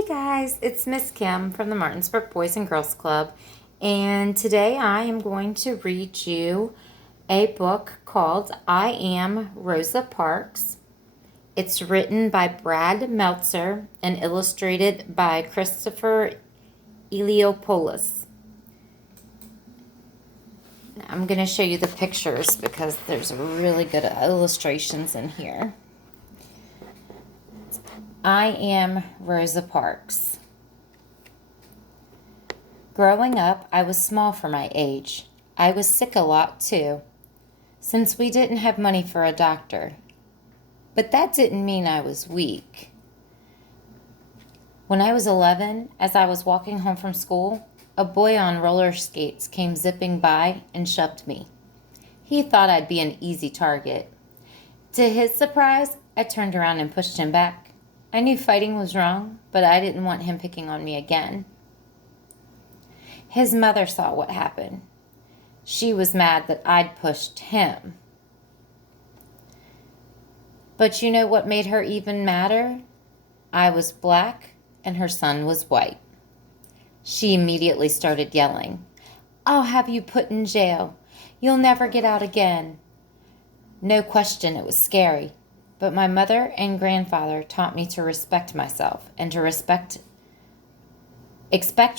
Hey guys, it's Miss Kim from the Martinsburg Boys and Girls Club, and today I am going to read you a book called I Am Rosa Parks. It's written by Brad Meltzer and illustrated by Christopher Eliopoulos. I'm going to show you the pictures because there's really good illustrations in here. I am Rosa Parks. Growing up, I was small for my age. I was sick a lot too, since we didn't have money for a doctor. But that didn't mean I was weak. When I was 11, as I was walking home from school, a boy on roller skates came zipping by and shoved me. He thought I'd be an easy target. To his surprise, I turned around and pushed him back. I knew fighting was wrong, but I didn't want him picking on me again. His mother saw what happened. She was mad that I'd pushed him. But you know what made her even madder? I was black and her son was white. She immediately started yelling, "I'll have you put in jail. You'll never get out again." No question, it was scary. But my mother and grandfather taught me to respect myself and to expect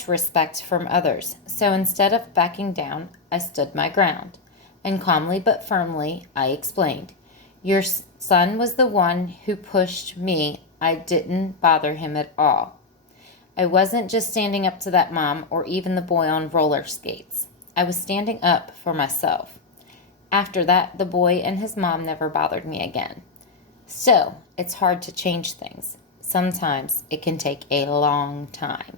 respect from others. So instead of backing down, I stood my ground. And calmly but firmly, I explained, "Your son was the one who pushed me. I didn't bother him at all. I wasn't just standing up to that mom or even the boy on roller skates. I was standing up for myself." After that, the boy and his mom never bothered me again. Still, it's hard to change things. Sometimes it can take a long time.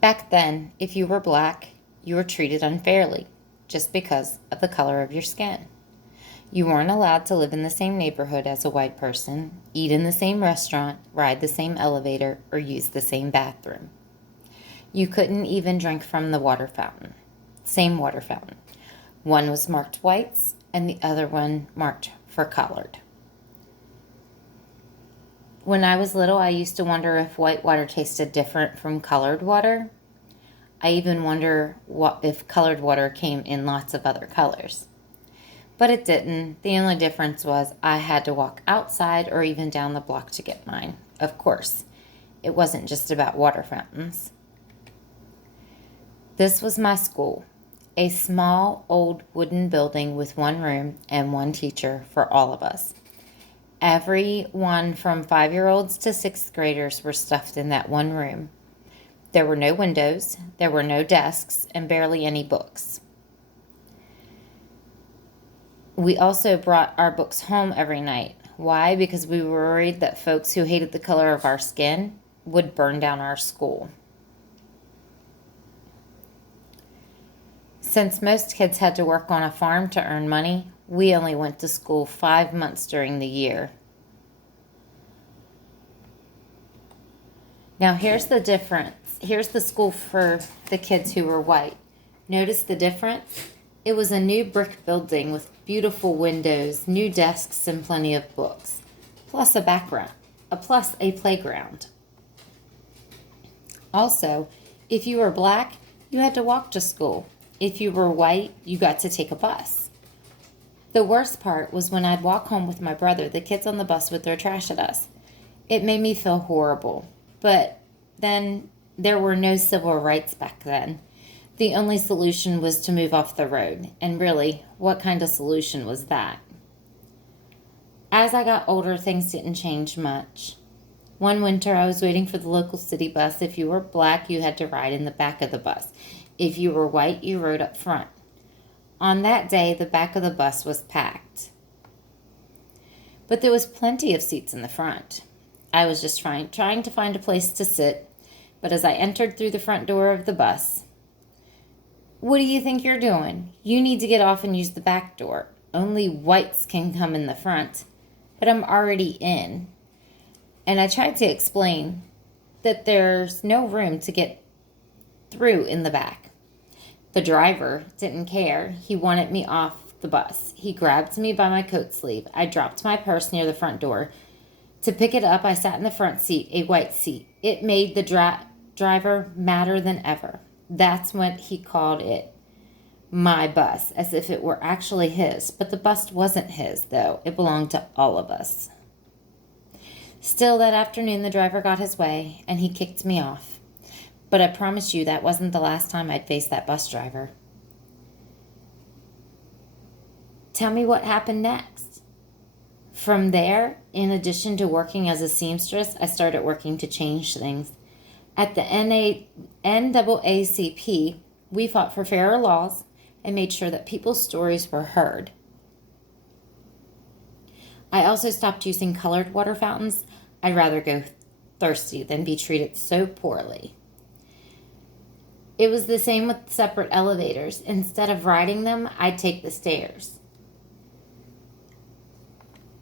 Back then, if you were black, you were treated unfairly just because of the color of your skin. You weren't allowed to live in the same neighborhood as a white person, eat in the same restaurant, ride the same elevator, or use the same bathroom. You couldn't even drink from the water fountain. Same water fountain. One was marked whites and the other one marked for colored. When I was little, I used to wonder if white water tasted different from colored water. I even wonder if colored water came in lots of other colors. But it didn't. The only difference was I had to walk outside or even down the block to get mine. Of course, it wasn't just about water fountains. This was my school. A small, old wooden building with one room and one teacher for all of us. Everyone from 5-year-olds to 6th graders were stuffed in that one room. There were no windows, there were no desks, and barely any books. We also brought our books home every night. Why? Because we were worried that folks who hated the color of our skin would burn down our school. Since most kids had to work on a farm to earn money, we only went to school 5 months during the year. Now here's the difference. Here's the school for the kids who were white. Notice the difference? It was a new brick building with beautiful windows, new desks, and plenty of books, plus a playground. Also, if you were black, you had to walk to school. If you were white, you got to take a bus. The worst part was when I'd walk home with my brother, the kids on the bus would throw trash at us. It made me feel horrible. But then there were no civil rights back then. The only solution was to move off the road. And really, what kind of solution was that? As I got older, things didn't change much. One winter, I was waiting for the local city bus. If you were black, you had to ride in the back of the bus. If you were white, you rode up front. On that day, the back of the bus was packed. But there was plenty of seats in the front. I was just trying to find a place to sit, but as I entered through the front door of the bus, "What do you think you're doing? You need to get off and use the back door. Only whites can come in the front." But I'm already in. And I tried to explain that there's no room to get through in the back. The driver didn't care. He wanted me off the bus. He grabbed me by my coat sleeve. I dropped my purse near the front door. To pick it up, I sat in the front seat, a white seat. It made the driver madder than ever. That's what he called it, my bus, as if it were actually his. But the bus wasn't his, though. It belonged to all of us. Still, that afternoon, the driver got his way, and he kicked me off. But I promise you that wasn't the last time I'd face that bus driver. Tell me what happened next. From there, in addition to working as a seamstress, I started working to change things. At the NAACP, we fought for fairer laws and made sure that people's stories were heard. I also stopped using colored water fountains. I'd rather go thirsty than be treated so poorly. It was the same with separate elevators. Instead of riding them, I'd take the stairs.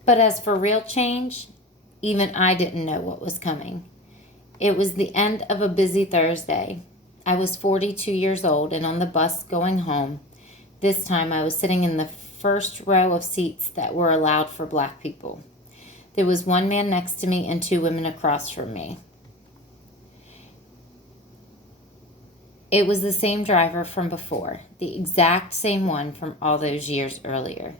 But as for real change, even I didn't know what was coming. It was the end of a busy Thursday. I was 42 years old and on the bus going home. This time I was sitting in the first row of seats that were allowed for black people. There was one man next to me and two women across from me. It was the same driver from before, the exact same one from all those years earlier.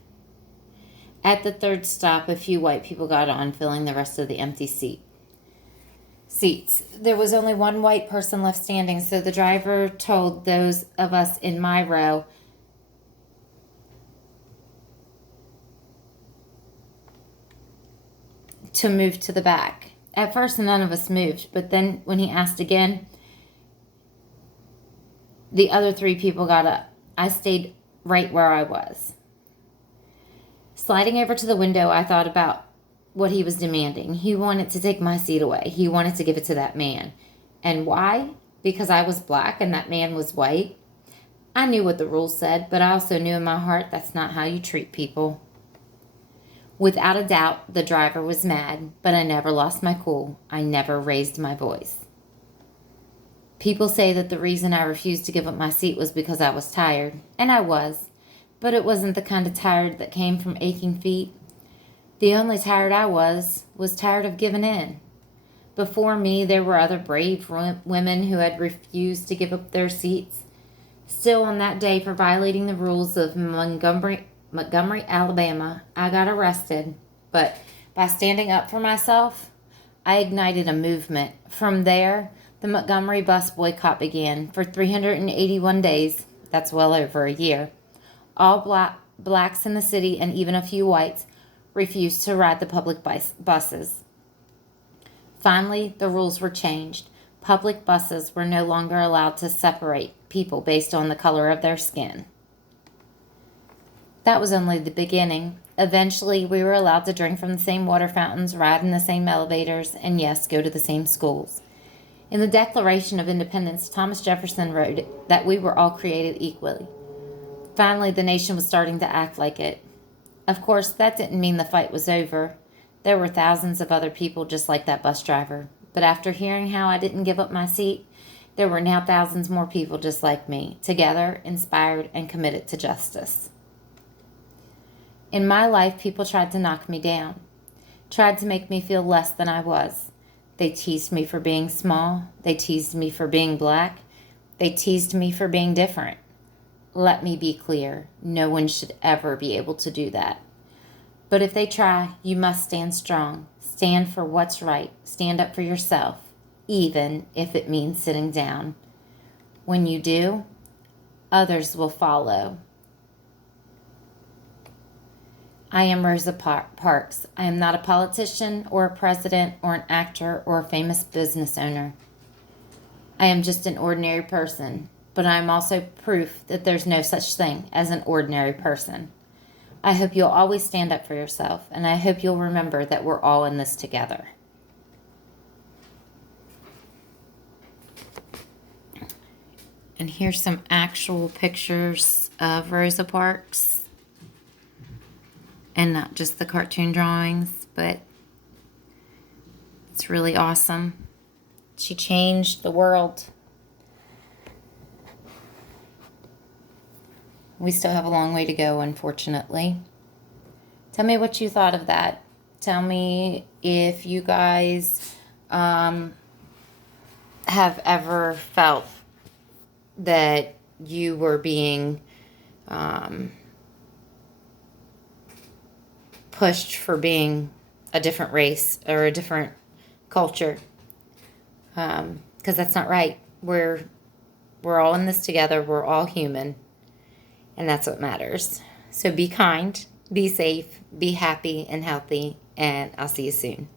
At the third stop, a few white people got on, filling the rest of the empty seats. There was only one white person left standing, so the driver told those of us in my row to move to the back. At first, none of us moved, but then when he asked again, the other three people got up. I stayed right where I was. Sliding over to the window, I thought about what he was demanding. He wanted to take my seat away. He wanted to give it to that man. And why? Because I was black and that man was white? I knew what the rules said, but I also knew in my heart that's not how you treat people. Without a doubt, the driver was mad, but I never lost my cool. I never raised my voice. People say that the reason I refused to give up my seat was because I was tired, and I was, but it wasn't the kind of tired that came from aching feet. The only tired I was tired of giving in. Before me, there were other brave women who had refused to give up their seats. Still, on that day, for violating the rules of Montgomery, Alabama, I got arrested, but by standing up for myself, I ignited a movement. From there, the Montgomery bus boycott began. For 381 days, that's well over a year, all blacks in the city and even a few whites refused to ride the public buses. Finally, the rules were changed. Public buses were no longer allowed to separate people based on the color of their skin. That was only the beginning. Eventually, we were allowed to drink from the same water fountains, ride in the same elevators, and yes, go to the same schools. In the Declaration of Independence, Thomas Jefferson wrote that we were all created equally. Finally, the nation was starting to act like it. Of course, that didn't mean the fight was over. There were thousands of other people just like that bus driver. But after hearing how I didn't give up my seat, there were now thousands more people just like me, together, inspired, and committed to justice. In my life, people tried to knock me down, tried to make me feel less than I was. They teased me for being small. They teased me for being black. They teased me for being different. Let me be clear, no one should ever be able to do that. But if they try, you must stand strong. Stand for what's right. Stand up for yourself, even if it means sitting down. When you do, others will follow. I am Rosa Parks. I am not a politician or a president or an actor or a famous business owner. I am just an ordinary person, but I am also proof that there's no such thing as an ordinary person. I hope you'll always stand up for yourself, and I hope you'll remember that we're all in this together. And here's some actual pictures of Rosa Parks. And not just the cartoon drawings, but it's really awesome. She changed the world. We still have a long way to go, unfortunately. Tell me what you thought of that. Tell me if you guys have ever felt that you were being pushed for being a different race or a different culture, because that's not right. We're all in this together. We're all human, and that's what matters. So be kind, be safe, be happy and healthy, and I'll see you soon.